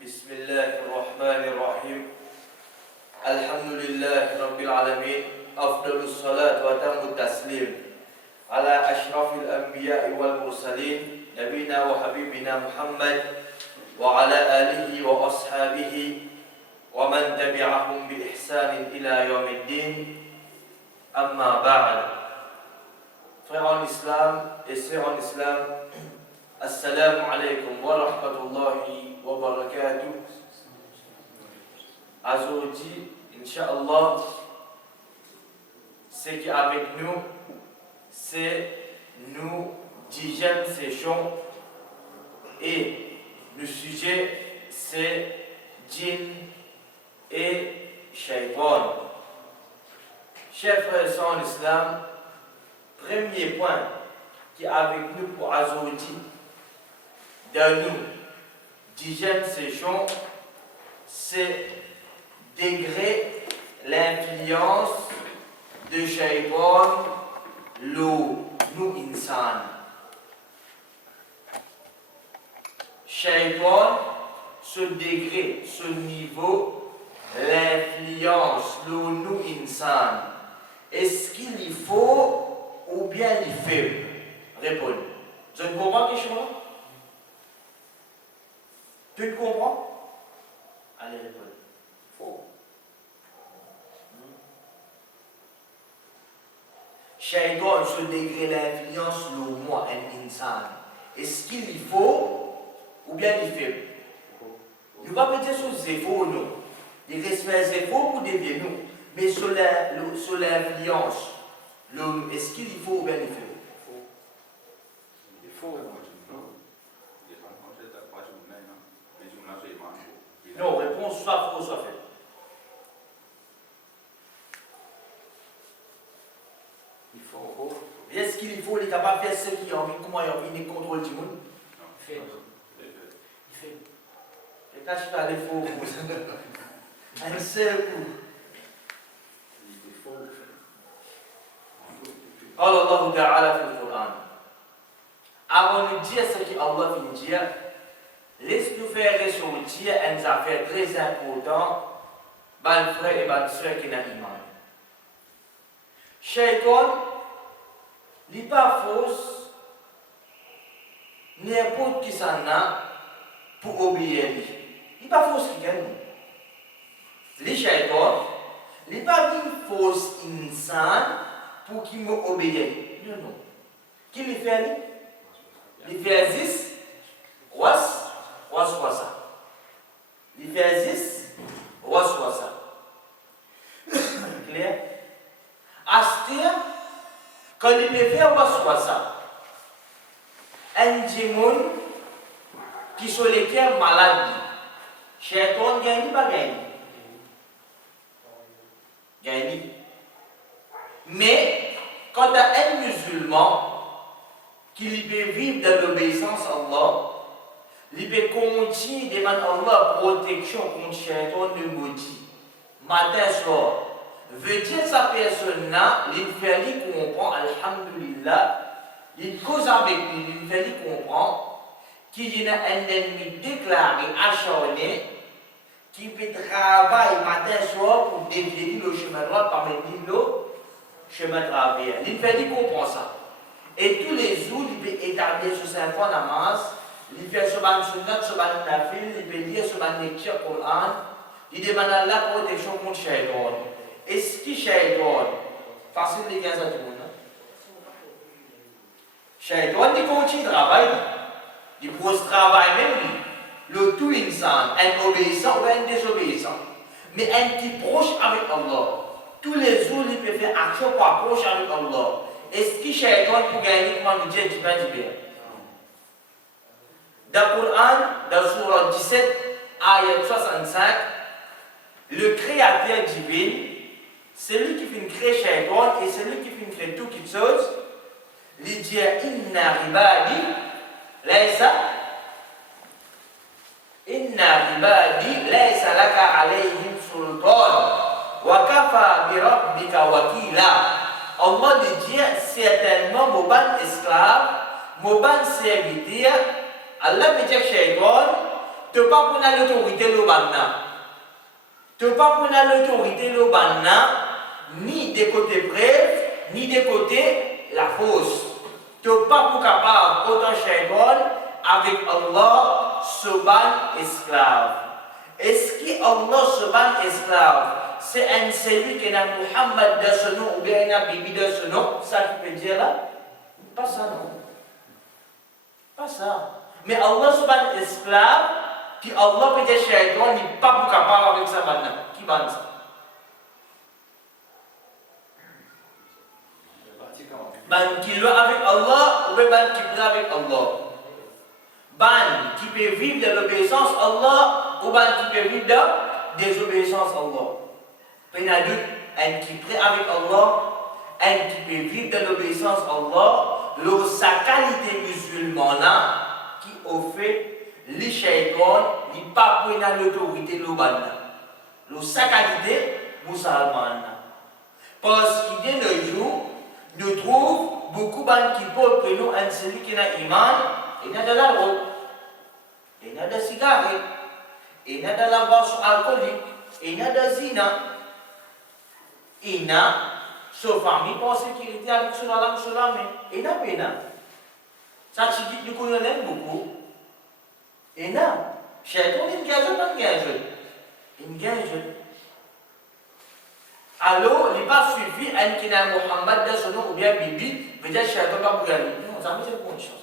بسم الله الرحمن الرحيم الحمد لله رب العالمين أفضل الصلاة وأتم التسليم على أشرف الأنبياء والمرسلين نبينا وحبيبنا محمد وعلى آله وأصحابه ومن تبعهم بإحسان إلى يوم الدين أما بعد. Frères en islam et sœurs en islam, Assalamu alaikum wa rahmatullahi wa barakatuh. Aujourd'hui, Inch'Allah, ce qui est avec nous, c'est nous dixième session et le sujet c'est djinn et shaitan. Chers frères et sœurs en islam, premier point qui est avec nous pour aujourd'hui, dans nous, dixième session, c'est degré l'influence de shaitan, nous insan. Shaitan, ce degré, ce niveau, l'influence, nous insan. Est-ce qu'il y faut ou bien il fait? Répondez. Je ne comprends pas quelque chose? Tu comprends? Allez, répondez. Faux. Shaitan, ce degré l'influence, le moi, un insan. Est-ce qu'il y faut ou bien il fait? Ne pas dire sur les efforts, non. Il reste les efforts pour devenir nous. Mais sur l'influence, est-ce qu'il y faut ou bien il fait? Il faut. Non, réponse soit faux, soit fait. Il faut. Est-ce qu'il faut, il est capable de faire ce qu'il a envie, comment il a envie, il contrôle du monde? Il fait. Il fait. Et quand je fais aller faux, un seul coup. Allah Ta'ala في القرآن. Avant de dire ce qu'Allah vient dire, laisse-nous faire ressortir une affaire très importante, mes frères et mes sœurs qui n'ont pas iman. Shaitan n'est pas fausse, n'importe qui s'en a pour obéir. Il n'est pas fausse qui gagne. Les Shaitan n'est pas une fausse insan pour qu'il m'obéisse. Non, non. Qui lui fait? Il fait 10, was ça. Il fait 10, was ça. Clair? Astir, quand il peut faire was ça, un démon qui sont les cœurs malades, Shaitan gagne pas gagne. Gagne. Mais quand un musulman qui peut vivre dans l'obéissance à Allah, il peut continuer de demander à Allah protection contre Shaitan de maudit. Matin, soir. Veut dire sa personne-là, il fait lui comprendre, alhamdulillah, il cause avec lui, il fait lui comprendre qu'il y a un ennemi déclaré, acharné, qui peut travailler matin, soir pour dévier le chemin droit par le chemin travers. Il fait lui comprendre ça. Et tous les jours, il peut établir sur 5 fois namaz, il fait ce ban sunnat, ce ban nafil, il peut lire ce ban lecture Coran, il demande à la protection contre Shaitan. Est-ce que Shaitan, facile les gars, ça tout le monde, Shaitan, il continue de travailler, il pose travail même lui, le tout insan, un obéissant ou un désobéissant, mais un qui proche avec Allah. Tous les jours, il peut faire action pour approcher avec Allah. Est-ce que Shaitan pour gagner comment nous dire du bien du bien? Dans le Coran, dans Surah 17, ayat 65, le créateur divin, celui qui fait créer Shaitan et celui qui fait créer tout quelque chose, il dit Inna ribadi, laysa laka alayhim sultan, wa kafa bi rabbika wakila. Allah dit certainement, mon esclave, mon serviteur, Allah veut dire Shaitan, tu pas pour l'autorité le banna. Tu pas pour l'autorité le banna, ni des côtés brefs, ni des côtés la fausse. Tu pas pour capable, autant shaitan, avec Allah, se ban esclave. Est-ce que Allah se ban esclave? C'est un celui qui a Muhammad de ce nom ou bien un Bibi de ce nom, ça qui peut dire là? Pas ça, non. Pas ça. Mais Allah se ban esclave, puis Allah peut dire shaitan, n'est pas pour capable avec sa banne. Qui ban ça? Ban qui loin avec Allah ou bien ban qui plaît avec Allah? Ban qui peut vivre de l'obéissance à Allah ou ban qui peut vivre de désobéissance à Allah? Il y en a deux, un qui prie avec Allah, un qui peut vivre de l'obéissance à Allah, sa qualité musulmane qui offre les shaitans, les pas pour l'autorité de sa qualité musulmane. Parce qu'il y a le jour, nous trouvons beaucoup de gens qui portent que nous, un celui qui a iman, il y a de la drogue, il y a de cigarettes, il y a de la boisson alcoolique, il y a de zina. Il y a sa famille pour sécurité avec son alam, il y a pena. Ça, tu dis que nous connaissons beaucoup. Il y a. Shaitan, il y a un gadget. Il y a un gadget. Alors, il n'est pas suivi un qui n'a Muhammad de son nom ou bien Bibi, veut dire Shaitan va pour aller. Non, ça c'est une condition.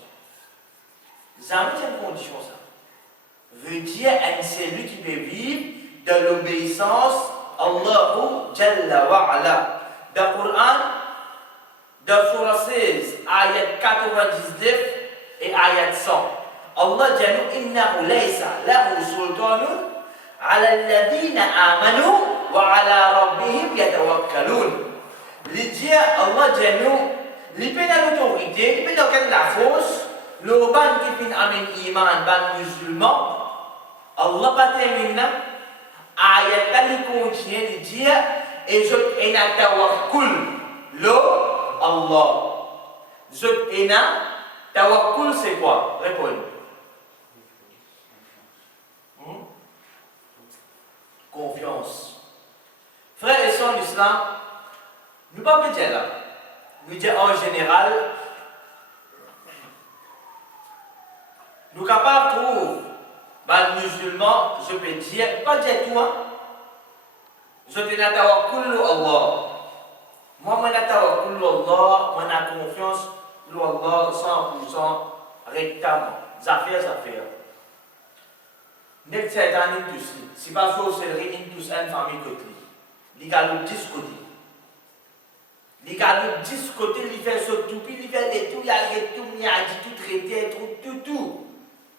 Ça c'est une condition, ça. Veut dire un celui qui peut vivre de l'obéissance Allahu Jalla wa Ala. Dans le Coran, dans Surah 16, ayat 99 et ayat 100. Allah dit innahu laysa lahu sultanun ala alladhina amanu wa ala rabbihim yatawakkalun. Il dit Allah dit il peut dans l'autorité, il peut dans la force, le ban qui peut amener iman, ban musulman, Allah pas termine. Ayat tali continue de dire et je ena tawakkul lo Allah. Je ena tawakkul c'est quoi? Répondez. Confiance. Frères et sœurs l'islam, nous ne pouvons pas dire là. Nous disons en général, nous sommes capables de trouver. Les musulmans, je peux dire, pas dire tout, hein. Je te n'atawakkul Allah. Moi, je n'atawakkul Allah, moi, j'ai confiance en Allah 100% rectement. Affaires. Nek c'est un tous, si pas faux, c'est une tous une famille côté. Il y a 10 côtés. Il y a 10 côtés, il fait ce tout, puis il fait les tout, il y a tout, il y a tout traité, tout.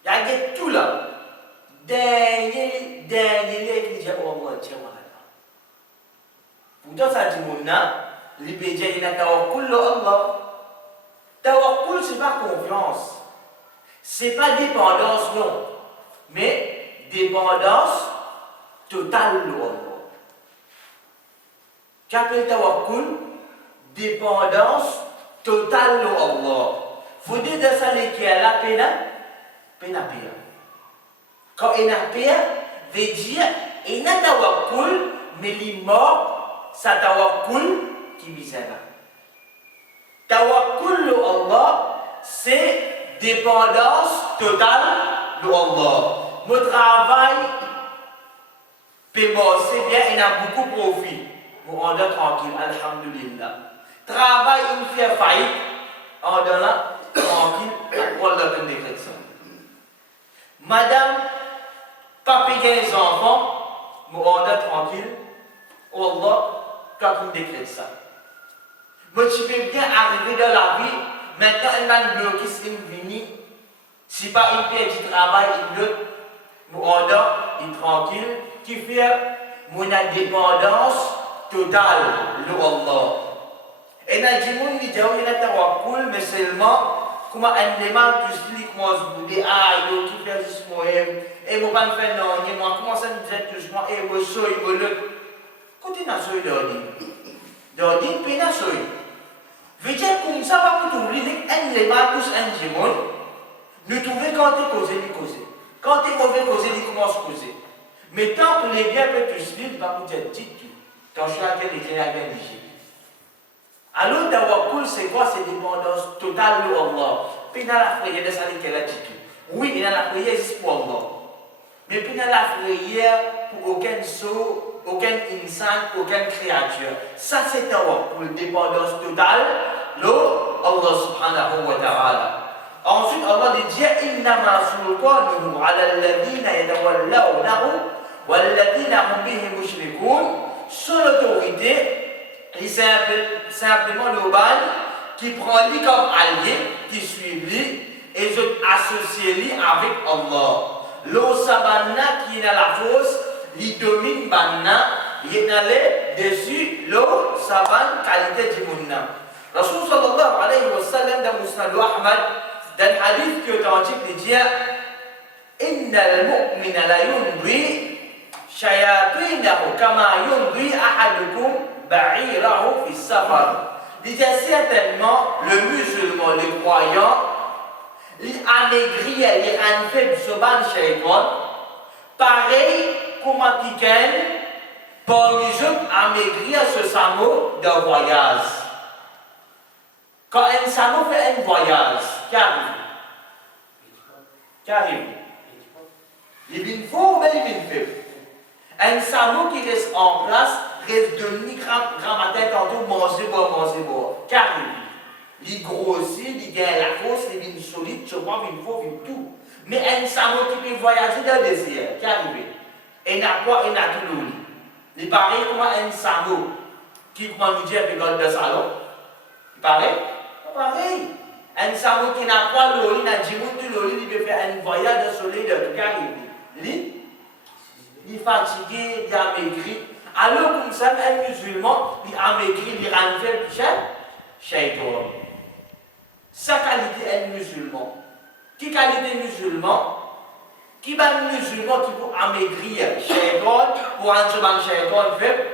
Il y a tout là. Dernier, il dit, oh, moi, tiens, voilà. Pourtant, ça dit, mon nom, il peut dire, il a tawakkul Allah. Tawakkul, ce n'est pas confiance. Ce n'est pas dépendance, non. Mais dépendance totale de Allah. Qu'appelle tawakkul? Dépendance totale de Allah. Il faut dire de ça, qui est la peine. Quand il a peur, veut dire, il a tawakkul, mais il est mort, ça tawakkul qui misère. Tawakkul de Allah, c'est dépendance totale de Allah. Mon travail peut bosser bien, il a beaucoup de profit. On est tranquille, alhamdulillah. Travail, il fait faillite, on est là, tranquille, on a un décret de ça. Madame, papa et les enfants, on est tranquille, Allah, quand on décrète ça. Moi, tu peux bien arriver dans la vie, maintenant, il m'a bloqué, c'est une vie. Si pas une paix du travail, il bloque, on est tranquille, qui fait mon indépendance totale de Allah. Et dans le monde, il dit, il y a tawakkul, mais seulement, comment un démarre tout ce qui commence à bouder, qui fait juste moi, et moi, pas me faire non, moi, comment ça me dit tout moi, et moi, soy, moi, le. Côté n'a soy d'ordine, puis n'a soy. Veut dire, comme ça, va vous trouver, un démarre tous un démon, nous trouver quand tu causes. Quand tu es mauvais causé, il commence à causer. Mais tant que les biens peuvent te suivre, il va vous dire, dites tout. Quand je suis à quel état, à quel niveau. Alors, tawakkul, c'est quoi? C'est dépendance totale de Allah. Puis dans la prière, de ça, qu'elle a dit tout. Oui, dans la prière, c'est pour Allah. Mais puis dans la prière, pour aucun saut, aucun insan, aucune créature. Ça, c'est tawakkul, dépendance totale de Allah subhanahu wa ta'ala. Ensuite, Allah dit Innama sultanuhu ala alladhina yatawallawnahu walladhina hum bihi mushrikun. Son autorité, c'est simplement le ban qui prend lui comme allié, qui suit lui et je associe lui avec Allah. L'eau sabana qui est dans la fosse, il domine banna, il est allé dessus l'eau saban qualité du monde. Rasul sallallahu alayhi wa sallam dans Musnad Ahmad. Dans le hadith qui est authentique, il dit Inna al-mu'mina la yundwi shayatinahu kama yundwi ahadukum ba'irahu fi safar. Il dit certainement, le musulman, le croyant, il amaigrit, il rend faible soban shaytan, pareil comme un tiken, pour lui amaigrir ce samo d'un voyage. Quand un samo fait un voyage, qu'arrive? Il vient fort ou bien il vient faible? Un samo qui reste en place, reste devenu grand matin, tantôt manger, boire. Qu'arrive? Il grossit, il gagne la force, il vient solide, je crois, il faut, il tout. Mais un samo qui peut voyager dans le désert, qu'arrive? Il n'a pas, il n'a tout l'eau. Il paraît comme un samo qui, comment nous dire, avec le salon. Il paraît? Pareil. Un samo qui n'a pas l'eau, il n'a pas l'eau, il peut faire un voyage de soleil de tout cas. Il est fatigué, il a maigri. Alors, comme ça, un musulman, il a maigri, il rend faible, shaitan. Sa qualité est musulman. Qui qualité musulman? Qui va un musulman qui peut amaigrir shaitan, pour un shaitan faible?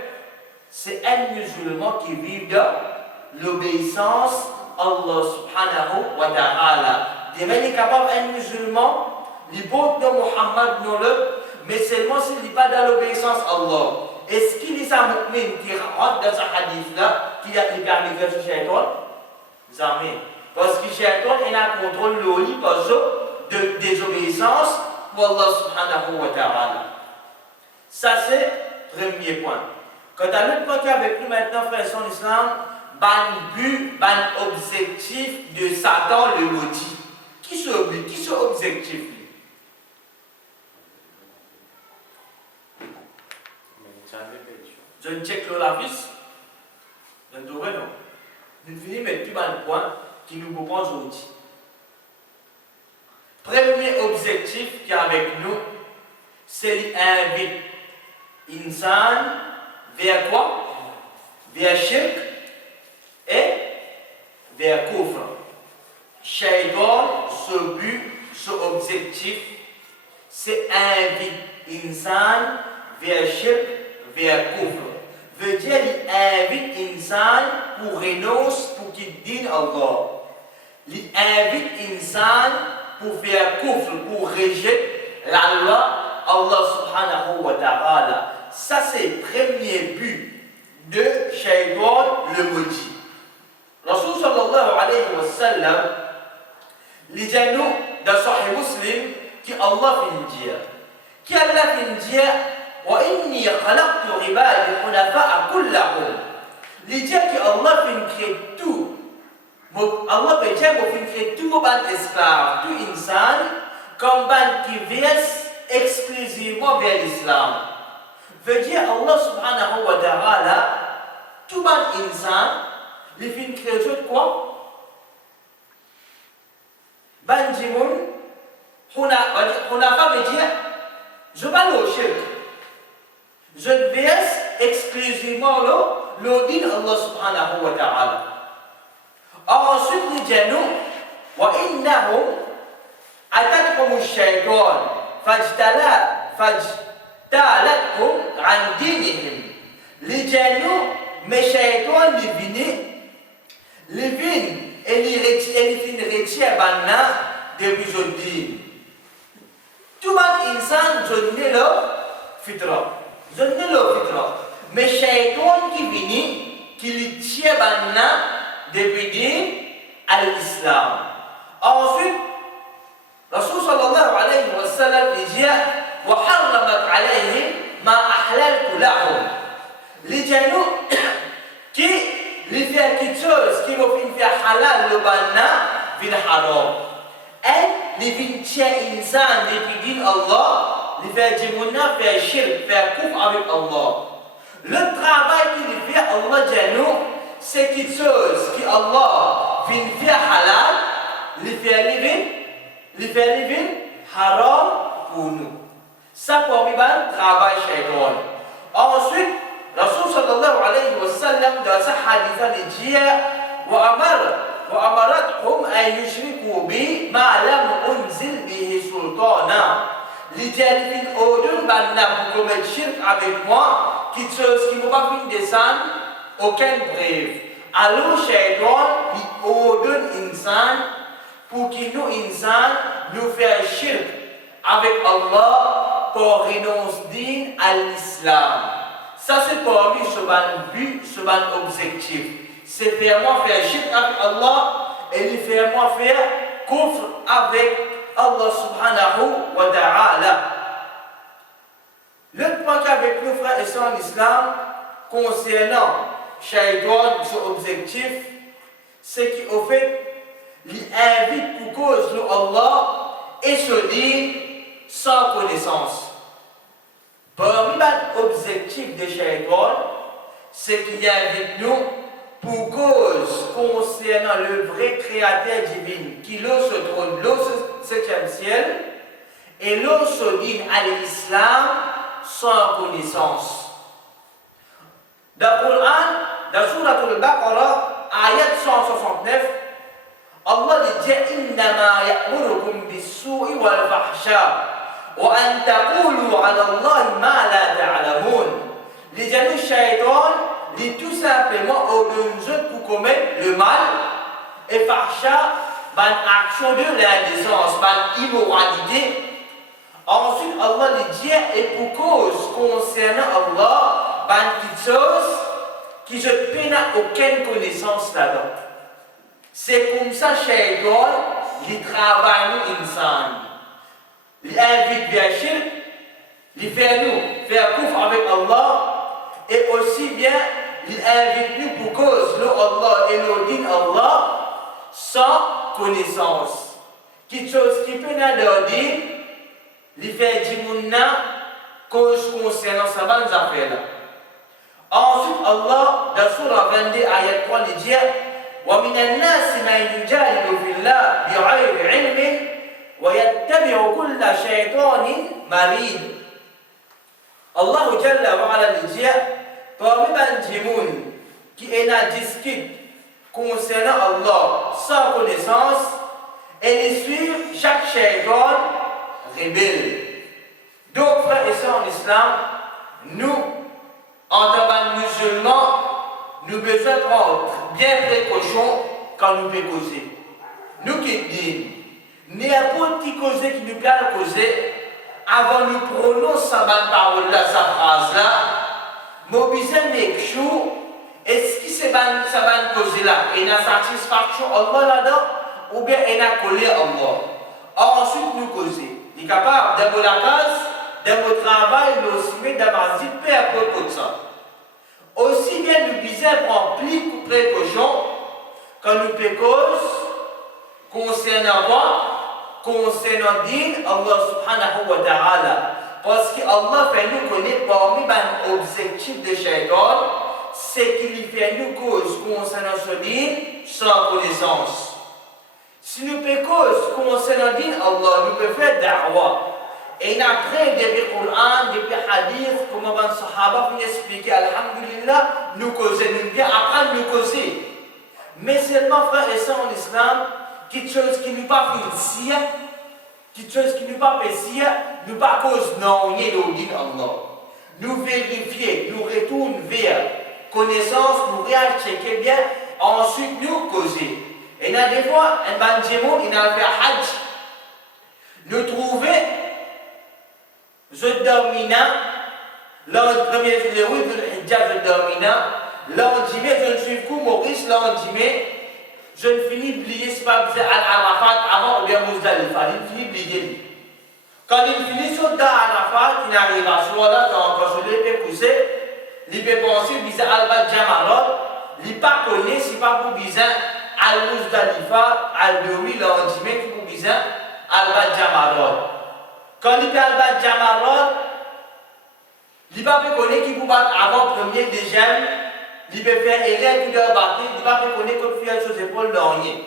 C'est un musulman qui vit de l'obéissance Allah subhanahu wa ta'ala. Il est capable un musulman, il porte de Muhammad non le, mais seulement s'il n'est pas dans l'obéissance à Allah. Est-ce qu'il est un mu'min qui rentre dans ce hadith-là, qui a permis de ce shaitan? Jamais. Parce que shaitan il a contrôle l'oli parce de désobéissance pour Allah subhanahu wa ta'ala. Ça c'est le premier point. Quand à l'autre point avec nous maintenant, frères et sœurs en islam, ban but, ban objectif de Satan le maudit. Qui ce but? Qui ce objectif? Je ne check la vis. Je ne devrais non. Nous finissons avec tout un point qui nous propose aujourd'hui. Premier objectif qui est avec nous, c'est d'inviter l'insan vers quoi? Vers shirk et vers kufr. Shaitan, ce but, ce objectif, c'est inviter l'insan vers shirk, vers kufr. Veut dire il invite l'insan pour renoncer, pour qu'il dîne Allah. Il invite l'insan pour faire kufr, pour rejeter la loi Allah subhanahu wa ta'ala. Ça c'est le premier but de Shaitan le maudit. Rasul sallallahu alayhi wa sallam, les gens dans Sahih Muslim, qui Allah vient dire, qui Allah vient dire, wa inni khalaqtu ibadi hunafa'a kullahum. Les gens qui Allah vient créer tout, Allah peut dire qu'il vient créer tout ban esclave, tout insan, comme ban qui verse exclusivement vers l'islam. Veut dire Allah subhanahu wa ta'ala, tout ban insan, il vient créer tout quoi? Ban jimoun, hunafa veut dire, je vais au shirk. Je verse exclusivement le din Allah subhanahu wa ta'ala. Ensuite, il dit nous, wa innahum atatkum shaytan fajtalatkum an dinihim. Les gens, mais shaytan les vins et les retire banna depuis aujourd'hui. Tout le monde insan, je ne le fitra. Je ne le fitra. Mais shaitan qui vient, qui lui tient depuis l'islam. Ensuite, Rasul sallallahu alayhi wa sallam dit وحرمت عليهم ما أحللت لهم. Les gens qui lui fait quelque chose qui vous fait halal le banna vin haram. Et les vins tient insan depuis Allah, les fait jimouna, fait shirk, fait kouf avec Allah. Le travail qu'il fait Allah Janou, c'est quelque chose qui Allah vient faire halal, les fait livre haram pour nous. Ça pour nous, travail shaitan. Ensuite, Rasul sallallahu alayhi wa sallam dans sa haditha dit وأمرتهم أن يشركوا بي ما لم أنزل به سلطانا. Les gens ordonnent pour commettre shirk avec moi, quelque chose qui ne va pas descendre, aucun preuve. Alors, shaitan, il ordonne insan pour qu'il nous fasse shirk avec Allah pour renoncer à l'islam. Ça, c'est pour lui ce but, ce objectif. C'est faire moi faire shirk avec Allah et lui faire moi faire kufr avec Allah subhanahu wa ta'ala. Le point qu'avec nos frères et sœurs en islam, concernant shaitan, son objectif, c'est qu'au fait, il invite pour cause de Allah et se dit sans connaissance. Parmi les objectifs de shaitan, c'est qu'il invite nous pour cause concernant le vrai créateur divin qui l'eau se trône, l'eau septième ciel, et l'eau se dit à l'islam sans connaissance. Dans le Coran, dans Surah Al-Baqarah, ayat 169, Allah dit Innama ya'murukum bis-su'i wal-fahsha wa an taqulu 'ala Allah ma la ta'lamun. Les gens shaitan dit tout simplement ordonne pour commettre le mal et fahsha, une action de l'indécence, une immoralité. Ensuite, Allah dit et pour cause concernant Allah, une chose qui je n'a aucune connaissance là-dedans. C'est comme ça shaitan, il travaille nous insan. Il invite bien shirk, il fait nous faire kufr avec Allah. Et aussi bien, il invite nous pour cause le Allah et le din Allah sans connaissance. Quelque chose qui peut nous dire, il fait dimouna cause concernant sa bonne affaire là. Ensuite, Allah, dans Surah 22, ayat 3, il dit وَمِنَ النَّاسِ مَنْ يُجَادِلُ فِي اللَّهِ بِغَيْرِ عِلْمٍ وَيَتَّبِعُ كُلَّ شَيْطَانٍ مَرِيدٍ. Allah Jalla wa ala dit parmi les gens qui discutent concernant Allah sans connaissance et ils suivent chaque shaitan rebelle. Donc, frères et sœurs en islam, nous, en tant que musulmans, nous devons prendre bien précaution quand nous pouvons causer. Nous qui disons, n'importe qui cause qui nous plaît à causer, avant nous prononcer sa parole là, sa phrase là, mobiliser make sure, est-ce que c'est sa cause là, il y a satisfaction Allah là-dedans, ou bien il y a collé Allah. Ensuite nous causer. Il est capable de la case, de votre travail, mais aussi de ma vie, peu à propos de ça. Aussi bien nous disons prendre plus de précautions quand nous pécons concernant quoi? Concernant din Allah subhanahu wa ta'ala. Parce que Allah fait nous connaître parmi les objectifs de shaitan, c'est qu'il fait nous cause concernant ce din sans connaissance. Si nous pécons concernant din Allah, nous pouvons faire da'wah. Et après, depuis le Coran, depuis le hadith, comme les sahaba viennent expliquer, alhamdulillah, nous causer, nous bien apprendre nous causer. Mais seulement, frères et sœurs en islam, quelque chose qui nous pas fait ici, quelque chose qui nous pas fait ici, nous pas cause non, il y a Allah. Nous vérifier, nous retourner vers connaissance, nous checker bien, ensuite nous causer. Et des fois, un bandjemon, il a fait hajj, nous trouver je domina, l'an premier, le 8 de Hijjah, je domina, l'an dimé, je ne suis qu'au Maurice, l'an dimé, je ne finis oublier, c'est pas Al-Arafat avant ou bien Muzdalifa, il finit oublier. Quand il finit sur Al-Arafat, il arrive à ce moment-là, quand je l'ai poussé, il peut penser, il disait Al-Bad-Jamarot, il pas connaît, c'est pas pour bizarre, Al-Muzdalifa, Al-Dewi, l'an dimé, qui pour bizarre, Al-Bad-Jamarot. Quand il fait Al-Bad-Jamarot, il pas connaître qui pour battre avant, premier, deuxième, il peut faire élève, il doit battre, il pas connaître comme faire sur ses épaules dernier.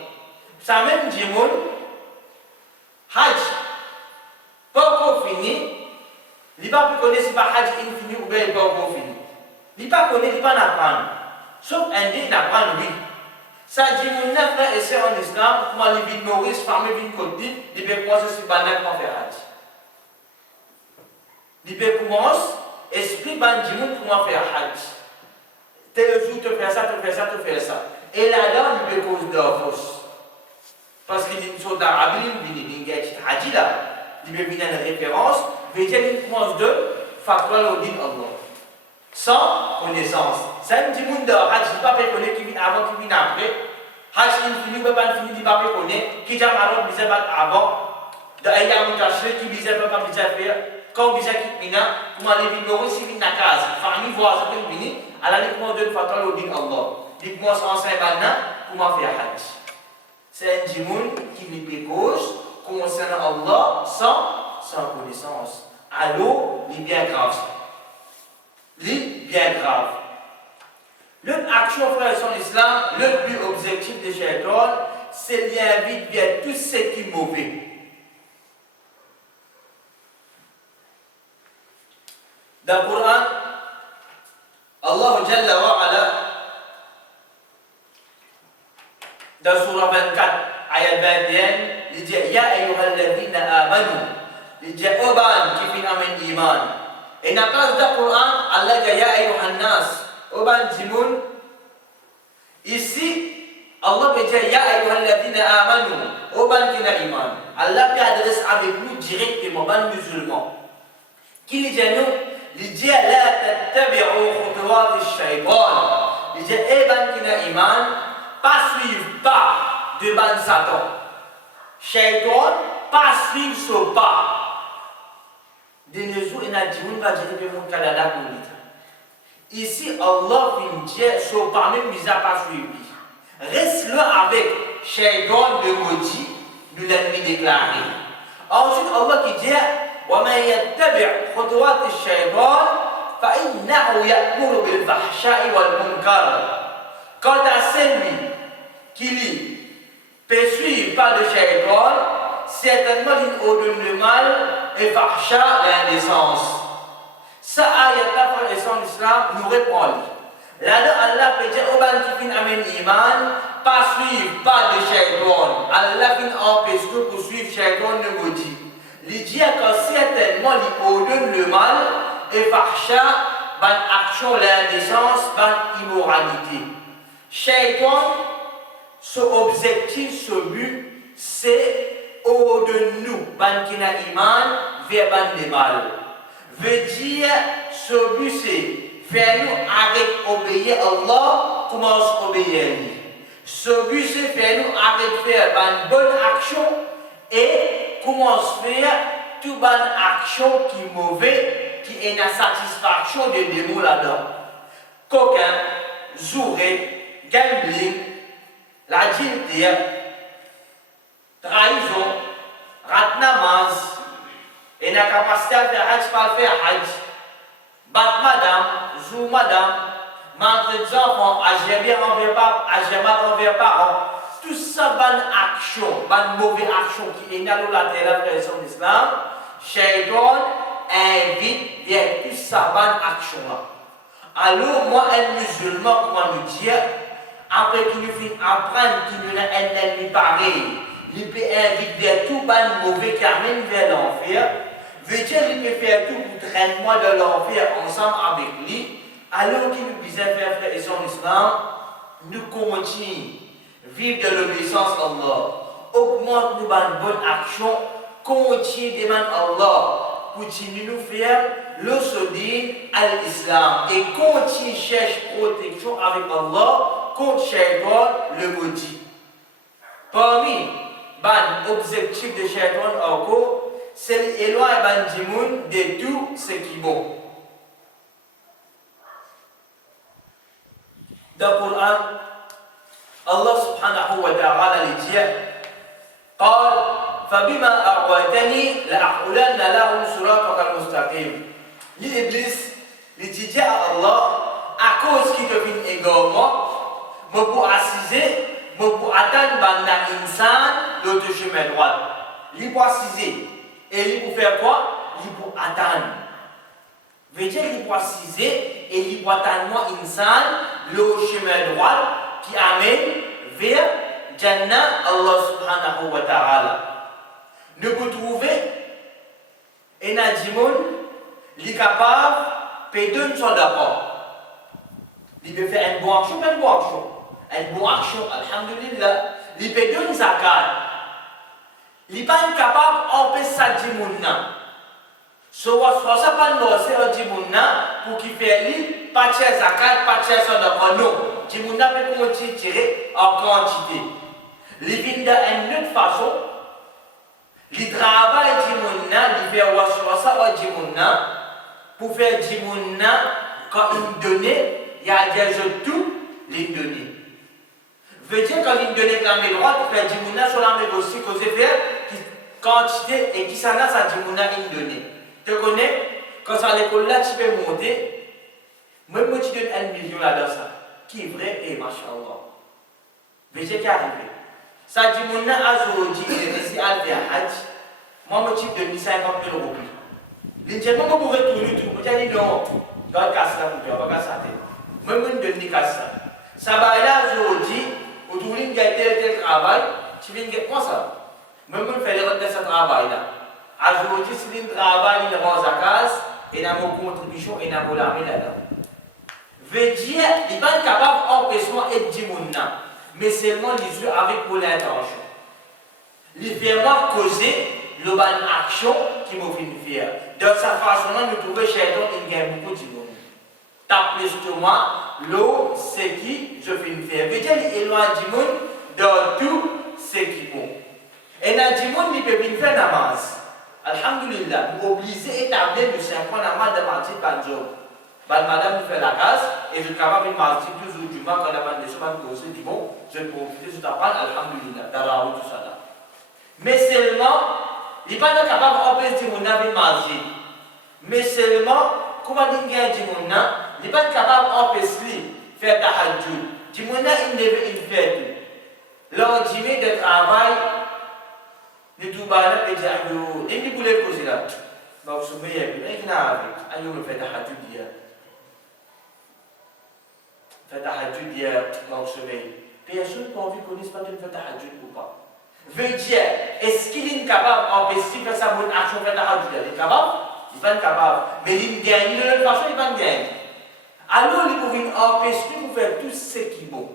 Ça même dit, Hajj, pas encore fini, il pas connaître si pas Hajj infini ou bien il pas encore fini. Il pas connaître, il pas apprendre. Sauf un dé d'apprendre, oui. Ça dit, mon frère et sœurs en islam, comment les villes Maurice, famille, ville Côte d'Ivoire, il peut commencer sur Banal pour faire Hajj. Il peut commencer, esprit Bandimoun pour faire Hajj. Tel jour, te faire ça, te faire ça, te faire ça. Et là-dedans, il peut cause de fausse. Parce qu'il y a une sorte d'arabe, il y a une Hajj là. Il peut venir une référence, il veut dire une commence de fatwa l'Odin Allah. Sans connaissance. Ça, un petit monde de Hajj, il ne peut pas connaître qui vient avant, qui vient après. Hajj, il finit, il ne peut pas finir, il ne peut pas connaître. Qui déjà marron, il ne avant. De Aïda Moutaché, qui ne peut pas faire. Quand vous avez quitté Mina, vous allez venir ici, vous allez casa. Famille voisine, vous allez venir. Alors, vous allez fatwa l'Odin Allah. Dites-moi, c'est en Saint-Bana, comment faire Hajj. C'est un djimoun qui lui dépose concernant Allah sans connaissance. Alors, il est bien grave. Il est bien grave. L'action, frère, son islam, le plus objectif de Shaitan, c'est lui invite vers tout ce qui est mauvais. Dans le Coran, Allah Jalla wa Ala, dans Surah 24, ayat 21, il dit Ya ayyuhalladhina amanu, il dit Oban qui fin amen iman. Et dans la place du Coran, Allah dit Ya ayyuhannas, Oban Jimoun. Ici, Allah peut dire Ya ayyuhalladhina amanu, Oban qui n'a iman. Allah peut adresser avec nous directement, ban musulmans. Qui dit nous, il dit La tattabi'u khutuwat ash-shaytan. Il dit Oban qui n'a iman. Pas suivre pas de ban Satan. Shaitan, pas suivre ce pas. De nos jours, il y a des gens qui vont dire que Canada pour lui. Ici, Allah vient dire ce pas même mis à pas suivre. Reste là avec Shaitan le maudit, de l'ennemi déclaré. Ensuite, Allah qui dit وَمَنْ يَتَّبِعْ خُطُوَاتِ الشَّيْطَانِ فَإِنَّهُ يَأْمُرُ بِالْفَحْشَاءِ وَالْمُنكَرِ. Quant à celui qui peut suivre pas de Shaitan, certainement il ordonne le mal et fahsha l'indécence. Ça, ayat-là, frère et son islam, nous répond. Là-dedans, Allah peut dire, Oban qui fin amen iman, pas suivre pas de Shaitan. Allah fin empêche que pour suivre Shaitan ne maudit. Il dit que certainement il ordonne le mal et fahsha, ban action l'indécence, ban immoralité. Shaitan, son objectif, ce but, c'est au-de nous, ban qui n'a iman, vers ban de mal. Veut dire, ce but, c'est faire nous arrêter d'obéir à Allah, commence à obéir à lui. Ce but, c'est faire nous arrêter de faire ban bonne action et commence à faire toute bonne action qui est mauvaise, qui est une satisfaction de démons là-dedans. Coquin, zouré, gambling, la djintia, trahison, ratnamaz, et la capacité à faire hajj, pas faire hajj, battre madame, zou madame, mentir des enfants, agir bien envers parents, agir mal envers parents, tout ça, bonne action, bonne mauvaise action qui est dans la version de l'islam, Shaitan invite vers tout ça, bonne action là. Alors, moi, un musulman, comment me dire, après qu'il nous fait apprendre qu'il nous a un ennemi pareil, il peut inviter vers tout ban mauvais qui amène vers l'enfer, veut dire qu'il peut faire tout pour traîner moi de l'enfer ensemble avec lui, alors qu'il nous disait faire frère et son islam, nous continuons à vivre de l'obéissance à Allah, augmente nous une bonne action, continue à demander à Allah pour nous faire le soudin à l'islam et continue chercher protection avec Allah contre Shaitan le maudit. Parmi les objectifs de Shaitan encore, c'est l'éloigner du monde de tout ce qui est bon. Dans le Coran, Allah subhanahu wa ta'ala dit قال فبما أغويتني لأقولن لهم صراطك المستقيم. L'Iblis, il dit à Allah, à cause qu'il devine également, je peux assiser, je peux atteindre un insan de l'autre chemin droit. Il peut assiser. Et il peut faire quoi? Il peut atteindre. Veut dire qu'il peut assiser et il peut atteindre un insan le chemin droit qui amène vers Jannah Allah subhanahu wa ta'ala. Nous pouvons trouver un adjimoun qui est capable de donner son rapport. Il peut faire une bonne action, pas une bonne action. Une bonne action, alhamdulillah. Il peut donner zakat. Il n'est pas capable d'empêcher sa adjimoun. Soit ça pas nous c'est adjimoun pour qu'il fasse lui pas de zakat, pas de son rapport. Non, adjimoun peut continuer à tirer en quantité. Il vient d'une autre façon. Il travaille Jimouna, il fait waswasa à Jimouna pour faire Jimouna quand il donne, il y a déjà tout, il donne. Veut dire quand il donne la main droite, il fait Jimouna sur la main gauche, c'est que faire quantité et qui s'en a sa Jimouna il donne. Tu connais, quand ça à l'école là, tu peux monter, même moi tu donnes 1 million là-dedans, qui est vrai et machallah. Veut dire qui arrive. Ça dit mon aujourd'hui il est ici à faire Hajj. Moi je type de 50 000 roupies. Il dit moi pour retourner tout. Je dis non. Dans le cas là pour faire pas ça. Moi je donne ni casse ça. Ça va là aujourd'hui autour d'un tel travail, tu viens de quoi ça? Moi je fais le reste de ce travail là. Aujourd'hui c'est un travail il rend sa case et dans mon contribution et dans mon armée là-dedans. Veut dire il n'est pas capable d'empêcher et de dire mon nom. Mais seulement les yeux avec pour l'intention. Il fait vraiment causer le bonne action qui m'a fait faire. De cette façon-là, nous trouvons chez toi, il gagne beaucoup de monde. T'as plus que moi, l'eau, c'est qui je fais faire. Veut dire, il éloigne du monde de tout ce qui est bon. Et dans le monde, il peut venir faire namaz. Alhamdulillah, nous obligés d'établir le 5 ans namaz de partir par jour. Madame nous fait la case et je travaille avec ma toujours du mal quand la bande de chemin me dit bon, je vais profiter de t'apprendre, alhamdulillah, d'avoir tout ça là. Mais seulement, il n'est pas capable d'empêcher mon avec manger. Mais seulement, comment il gagne du monde, il n'est pas capable d'empêcher de faire tahajjud. Du monde, il devait y faire tout. L'ordinaire de travail, ne tout pas là, et dire, il ne voulait poser là. Donc, je me dis, il n'y a pas de me faire tahajjud hier. Fait tahajjud hier dans le sommeil. Personne n'a envie qu'on dise pas de faire tahajjud ou pas. Veut dire, est-ce qu'il est capable d'empêcher de faire sa bonne action faire tahajjud? Il est capable? Il n'est pas capable. Mais il gagne de l'autre façon, il va gagner. Alors, il peut empêcher de faire tout ce qui est bon.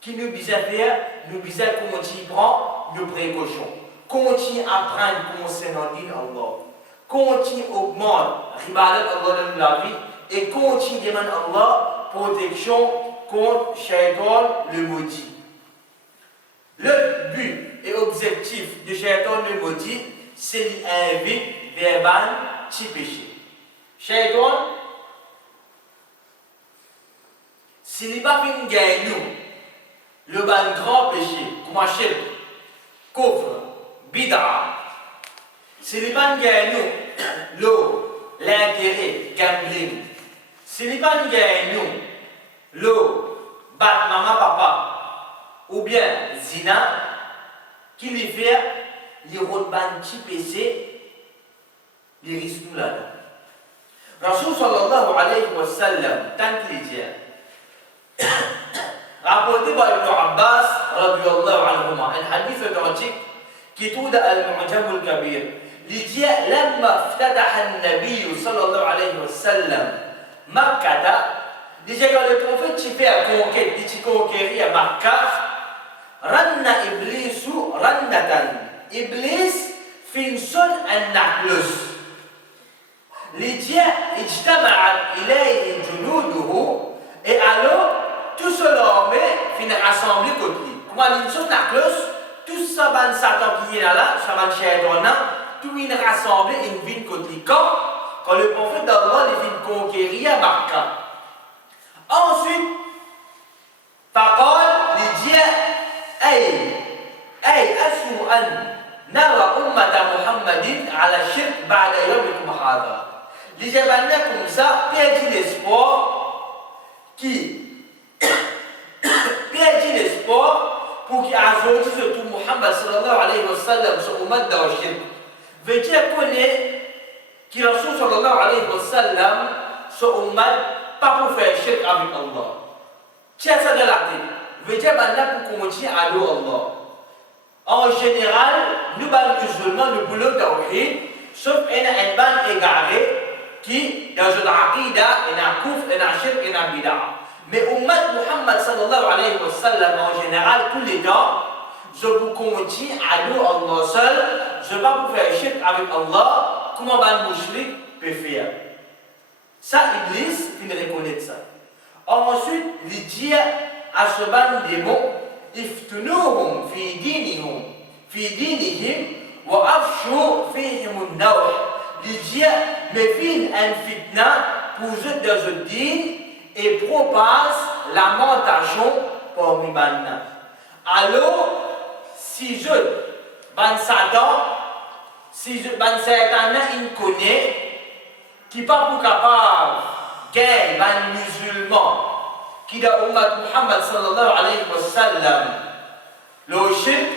Qui nous vise à faire, nous vise à continuer à prendre nos précautions. Continue à apprendre comment c'est dans Allah. Continue à augmenter ribadat Allah dans la vie et continue à demander Allah protection contre Shaitan le maudit. Le but et objectif de Shaitan le maudit, c'est d'inviter vers un petit péché. Shaitan, s'il n'est pas fait gagner nous, le grand péché, comme achète, coffre, bid'a, s'il n'est pas gagner nous, l'intérêt, gambling, s'il n'est pas gagner nous, bat maman, papa, ou bien zina, qui lui fait, il roule un petit péché, il risque nous là-dedans. Rasul sallallahu alayhi wa sallam, tant qu'il dit, rapporté par Ibn Abbas, radiyallahu anhuma, un hadith authentique qui trouve al-Mu'jam al-Kabir. Il dit, لما افتتح النبي صلى الله عليه وسلم مكة, il dit quand le prophète qui fait la conquête, il dit conquérir Makkah, ranna iblisu rannatan. Iblis Finson and Naklus. Lydia ijtama'at ilayhi junuduhu. Et alors, tout seul armée finit rassemblé contre lui. Comment Finson Naklus, tout ça ban Satan qui est là, ça ban Shaitan, tout il rassemblé une ville contre lui. Quand le prophète d'Allah les fit conquérir Makkah. Ensuite, فقال Lydia, أي أسوء أن نرى أمة محمد على الشرك بعد يومكم هذا. Les Javanais comme ça perdent l'espoir perdent l'espoir pour qu'il ajoute surtout Muhammad sallallahu alayhi wa sallam sur Ummah dans le shirk. Veut dire qu'il Rasul sallallahu alayhi wa sallam sur Ummah pas pour faire shirk avec Allah. Tiens ça de la tête. Veut dire maintenant pour commencer à louer Allah. En général, nous, les musulmans, nous voulons tawhid, sauf un ban égaré qui, dans une aqida, un kouf, un shirk, un bid'a. Mais Ummat Muhammad sallallahu alayhi wa sallam, en général, tous les temps, je vous continue à louer Allah seul, je ne vais pas vous faire shirk avec Allah, comment un mushrik peut faire. Ça, Iblis, il reconnaît ça. Ensuite, il dit à ce ban démon, افتنوهم في دينهم وأفشوا فيهم النوح. Lydia met fin à une fitna pour eux dans le din et propage lamentation parmi les gens. Alors, si je, ban Satan, si je, ban Satan, il connaît, qui n'est pas pour capable de gagner ban musulman, qui est Ummat Muhammad sallallahu alayhi wa sallam, le shirk,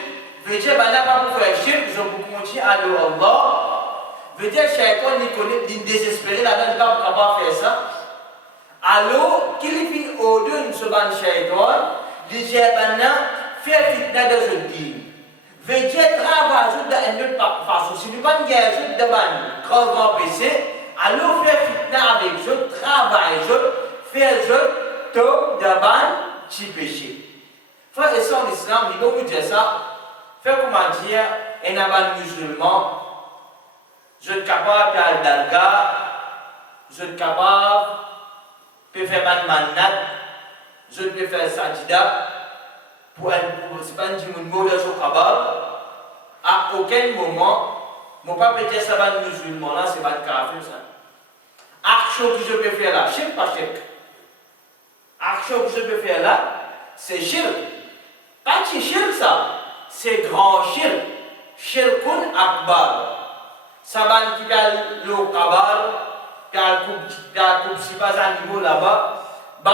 veut dire, ben là, pas pour faire shirk, je vous continue à louer Allah. Veut dire, Shaitan, il connaît, il est désespéré là-dedans, il n'est pas capable de faire ça. Alors, qu'il est au-delà de ce ban Shaitan, il dit, ben là, faire fitna dans ce din. Veut dire, travailler dans une autre façon. Si nous ne pas gagner dans un grand PC, alors faire fitna avec eux, travailler, faire eux, tout d'abord, petit péché. Frère et sœurs en islam, il faut vous dire ça. Faire comment dire, un aban musulman, je suis capable de faire dalga, je suis capable de faire manat, je peux faire sajida, pour c'est pas un mot de ce capable. À aucun moment, mon papa peut dire ça va musulman là, c'est pas de kafir ça. Action que je peux faire là, shirk pas shirk. Action que je peux faire là, c'est shirk. Pas petit shirk ça, c'est grand shirk. Shirkun akbar. Saban qui a le kabar, qui a coupe si pas un niveau là-bas, ban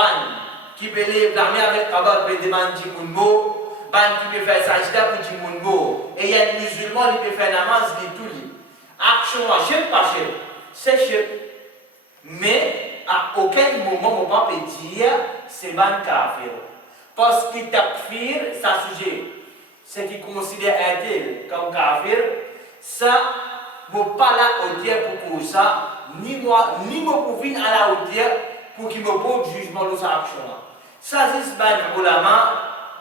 qui peut les blâmer avec kabar peut demander mon mot, ban qui peut faire sajda pour dire mon mot. Et il y a des musulmans qui peuvent faire namaz de tout lui. Action à shirk pas shirk, c'est shirk. Mais à aucun moment, on ne peut pas dire c'est ban kafir. Parce que takfir, ça sujet, ce qui considère un tel comme kafir, ça ne peut pas la hauteur pour que ça, ni moi, ni moi pour venir à la hauteur pour qu'il me pose jugement de sa action. Ça, c'est ban ulama,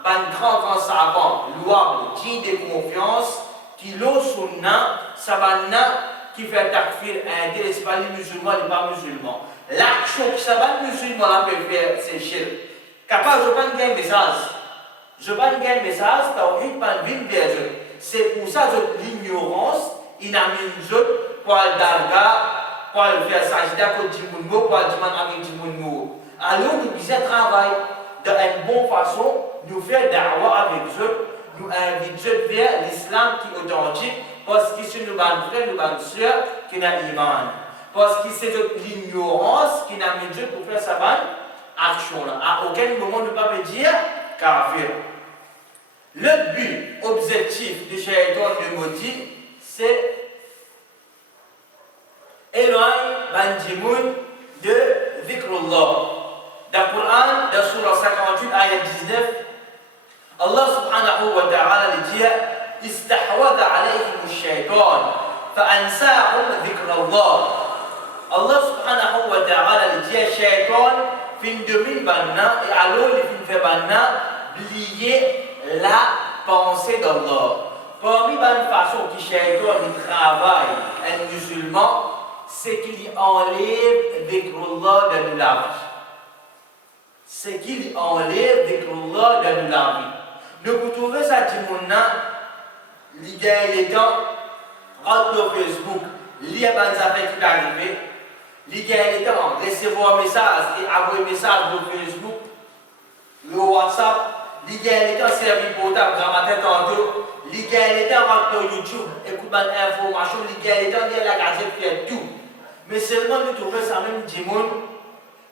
ban grand savant, louable, digne de confiance, qui l'ont sunna, ça va qui fait takfir un tel, c'est pas les musulmans, les pas musulmans. L'action que ça va musulman là peut faire, c'est shirk. Capable, je ne vais pas gagner un message. Je ne vais pas gagner un message, tawhid pas une vers eux. C'est pour ça que l'ignorance, il a mis une autre pour le darga, pour le faire sajda contre Jimunmo, pour le demander avec Jimunmo. Alors nous disons travail d'une bonne façon, nous faire da'wah avec eux, nous inviter vers l'islam qui est authentique, parce que c'est nos frères, nos sœurs qui ont l'iman. Parce que c'est l'ignorance qui n'a mis Dieu pour faire sa bonne action là. À aucun moment ne peut dire kafir. Le but, objectif du shaitan de maudit, c'est éloigner Bandimoun de Dhikrullah. Dans le Coran, dans Surah 58, ayat 19, Allah subhanahu wa ta'ala dit استحوذ عليهم الشيطان فأنساهم ذكر الله. Allah subhanahu wa ta'ala dit shaitan fin domine banna et alors il fin fait banna oublier la pensée d'Allah. Parmi les façons qui shaitan il travaille un musulman, c'est qu'il enlève dhikrullah de nous la vie. C'est qu'il enlève dhikrullah de nous la vie. Nous pouvons trouver ça dit il y a les temps, rentre sur Facebook, lire les affaires qui arrivent, il y a les temps, recevoir un message et envoyer un message sur Facebook, le WhatsApp, il y a les temps, servir portable, grammaire tantôt, il y a les temps, rentre sur YouTube, écoute l'information, il y a les temps, il y a la gazette, fait tout. Mais seulement nous trouvons ça même du monde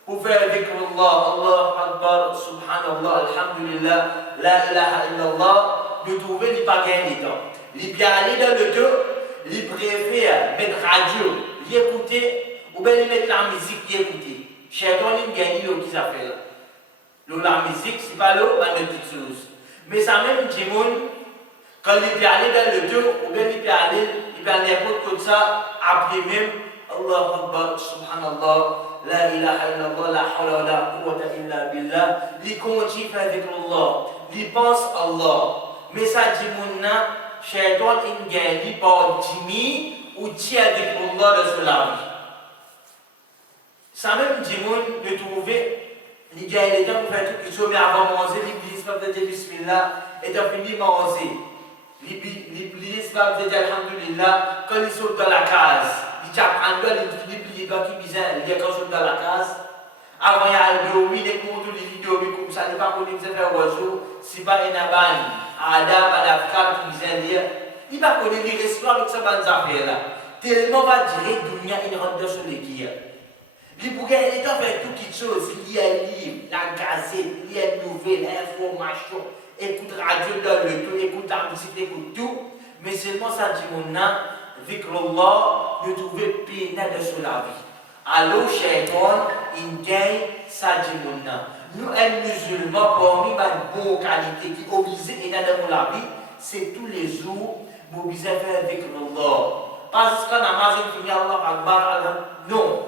pour faire avec Allah, Allah Akbar, Subhanallah, Alhamdulillah, La ilaha illallah, nous trouvons qu'il n'y a pas gagné de temps. Il peut aller dans le dos, il préfère mettre radio, l'écouter, ou bien mettre la musique, l'écouter. Chacun il gagne qui ça fait là. La musique, c'est pas l'eau, pas de petites choses. Mais ça même du monde, quand il peut aller dans le dos, ou bien il peut aller n'importe quoi ça, après même, Allah Akbar, Subhanallah, La ilaha illallah, la hawla wa la quwwata illa billah, il continue à faire avec Allah, il pense Allah. Mais ça dit mon nom, shaitan il gagne par dimi ou tient avec Allah de ce la vie. Ça même dit mon de trouver, il gagne les temps pour faire tout ce qui mais avant de manger, l'Iblis va dire Bismillah et t'as fini de manger. L'Iblis va dire Alhamdulillah quand il saute dans la case. Il y a un peu l'Iblis qui bizarre, il y a quand il saute dans la case. Avant il y a le dormi, les cours de l'idée comme ça, il n'est pas connu que ça fait oiseau, c'est pas un aban. Adam, Adafka, qui disait dire, il va connaître les restaurants avec sa bande affaire là. Tellement va dire, Dunia, il rentre sur les guilles. Il pourrait aller faire toutes choses. Il y a un livre, la gazette, il y a une nouvelle, l'information, écoute radio dans le tout, écoute la musique, écoute tout. Mais seulement ça dit mon nom, Dhikrullah, de trouver peine de sur la vie. Alors, shaitan, il gagne ça dit mon nom. Nous, un musulman, parmi les bonnes qualités qui obligent et dans la vie, c'est tous les jours, nous obligés à faire avec Allah. Parce que namaz est fini, Allah Akbar, non.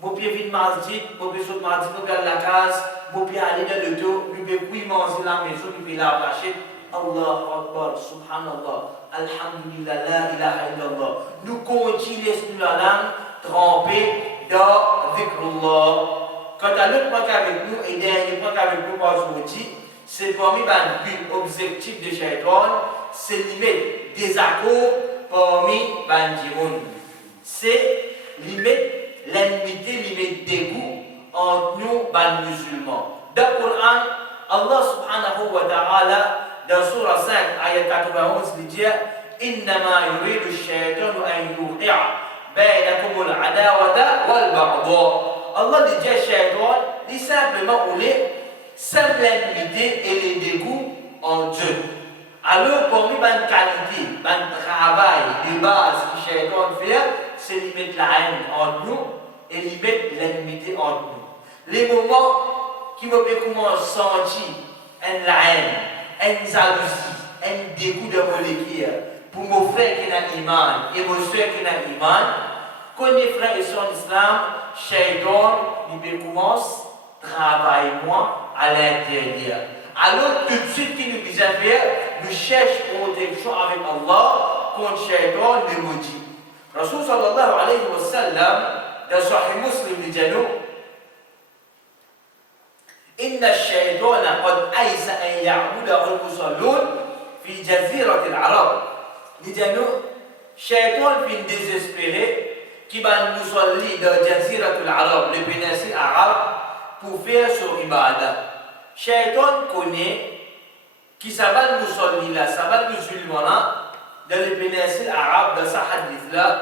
Vous pouvez venir masjid, vous pouvez sortir masjid, vous pouvez aller à la case, vous pouvez aller dans le dos, vous pouvez manger la maison, vous pouvez la vacher. Allah Akbar, Subhanallah, Alhamdulillah, La ilaha illallah. Nous continuons la langue trempée dans Dhikrullah. Quant à l'autre point avec nous, et dernier point avec nous aujourd'hui, c'est parmi les objectifs de Shaitan, c'est limiter des accords parmi les gens. C'est limiter l'ennemité, limiter dégoût entre nous, les musulmans. Dans le Coran, Allah subhanahu wa ta'ala, dans Surah 5, ayat 91, il dit إنما يريد الشيطان أن يوقع بينكم العداوة والبغضاء. Allah dit à Shaitan, il simplement voulait l'ennemité et les dégoûts en Dieu. Alors, parmi les qualités, le travail de base que Shaitan fait, c'est de mettre la haine entre nous et de mettre l'ennemité entre nous. Les moments qui me fait commencer à sentir la haine, une jalousie, un dégoût de molécules pour mon frère qui a l'iman et mon soeur qui a l'iman, quand les frères et sœurs d'islam, Shaitan, il commence à travailler moi à l'intérieur. Alors, tout de suite, qu'il nous dit à faire, nous cherchons protection avec Allah contre Shaitan, le maudit. Rasul sallallahu alayhi wa sallam, dans Sahih Muslim, il dit à nous, إن الشيطان قد أيس أن يعبده المصلون في جزيرة العرب. Il dit à nous, Shaitan fin désespéré qui va nous sortir de Jaziratul Arab, le péninsule arabe, pour faire son ibadah. Shaitan connaît qui ça va nous sortir là, ça va nous musulmans là, dans le péninsule arabe, dans sa hadith là,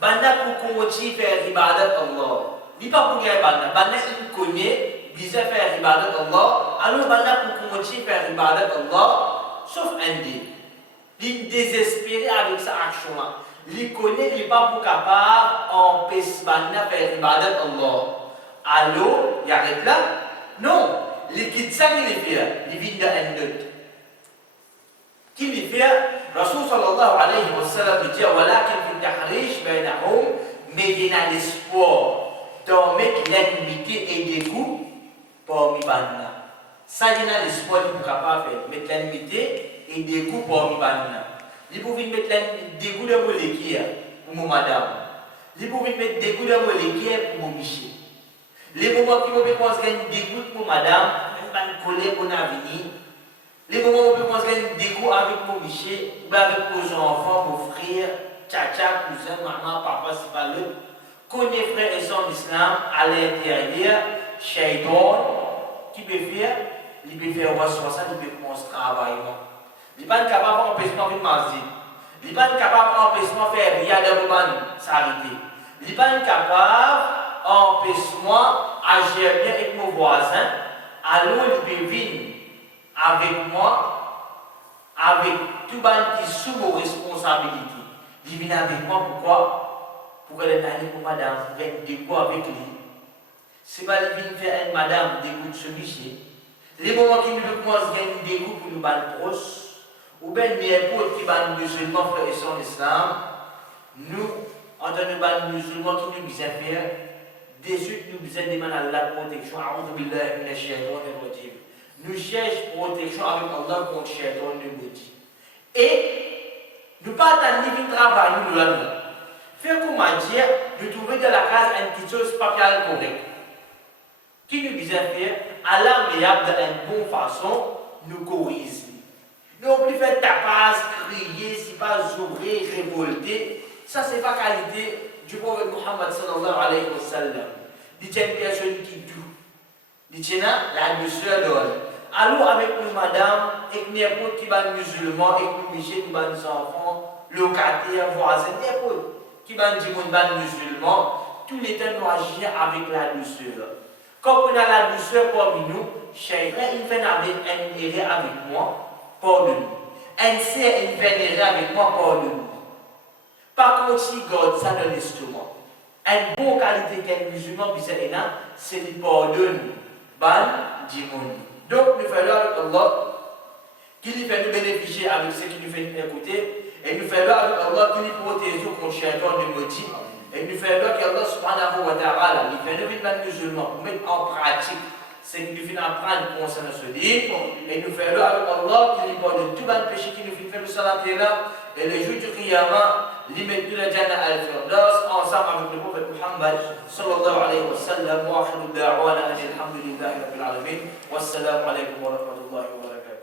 banda pour continuer faire ibadah Allah. Il pas pour faire ibadah, banda il connaît, bisa faire ibadah Allah, alors banda pour continuer faire ibadah Allah, sauf un dit. Il est désespéré avec sa action là. Il connaît, il n'est pas pour capable d'empêcher de faire ibadat Allah. Alors, il arrête là? Non. Il quitte ça qu'il fait. Il vit dans un autre. Qu'il fait? Rasul sallallahu alayhi wa sallam dit walakin fi tahrish bainahum, mais il y a l'espoir d'en mettre l'ennemité et dégoût parmi les ça, il y a l'espoir qu'il est capable de faire. Mettre l'ennemité et dégoût parmi les Il peut venir mettre des goûts de molécules pour mon madame. Il peut venir mettre des goûts de molécules pour mon Michel. Les moments qui vont commencer à gagner des goûts pour madame, même pas une colère pour l'avenir. Les moments où on peut commencer à gagner des goûts avec mon Michel, ou avec vos enfants, vos frères, tcha-tcha, cousins, maman, papa, c'est pas l'autre. Connaît frères et sœurs d'islam à l'intérieur, shaitan, qui peut faire, il peut faire ça, il peut commencer à travailler. Il n'est pas capable d'empêcher de manger. Il n'est pas capable d'empêcher de faire rien de bonne s'arrêter. Il n'est pas capable d'empêcher d'agir bien avec mon voisin. Alors il peut venir avec moi, avec tout le monde qui est sous vos responsabilités. Il vient avec moi pourquoi? Pour qu'elle ait pour madame, pour qu'elle déco avec lui. C'est pas lui venir faire une madame déco de celui-ci. Les moments qui nous commencent à gagner des goûts pour nous battre proches, ou bien les potes qui battent musulmans, frères et sœurs d'islam, nous, en tant que musulmans qui nous disent faire, de suite nous disons demander la protection. Nous cherchons protection avec Allah contre Shaitan nous maudit. Et nous pas attendre de travail nous là. Faire comment dire, nous trouver dans la case une petite chose papier correct. Qui nous disait faire, Allah meilleur de une bonne façon, nous corrige. Nous ne plus faire tapas, crier, si pas jouer, révolter. Ça, c'est pas qualité du prophète Muhammad sallallahu alayhi wa sallam. Il y a une personne qui doux. Il y a la douceur d'or. Alors, avec nous, madame, et n'importe qui va musulman, et nous, Michel, nous, nos enfants, locataires, voisins, n'importe qui va nous musulman, tous les temps, nous agir avec la douceur. Quand on a la douceur parmi nous, chacun il fait un erreur avec moi, pardonne. Un sœur il fait un erreur avec moi, pardonne. Par contre, si garde ça dans l'estomac, une bonne qualité qu'un musulman puisse avoir, c'est qu'il pardonne. Ban, dimon. Donc, nous faisons avec Allah, qui nous fait nous bénéficier avec ce qui nous fait nous écouter, et nous faisons avec Allah qui nous protège contre le shaitan de maudit. Et nous faisons qu'Allah subhanahu wa ta'ala, il fait nous les musulmans pour mettre en pratique ce qui nous fait apprendre concernant ce livre. Et nous faisons avec Allah qui nous pardonne tout le péché qui nous fait le salat là. Et les jours du Qiyamah, il met tout le Jannah al-Firdaus ensemble avec le prophète Muhammad sallallahu alayhi wa sallam. Wa akhiru da'wana alhamdulillahi rabbil alamin. Wassalamu alaykum wa rahmatullahi wa barakatuh.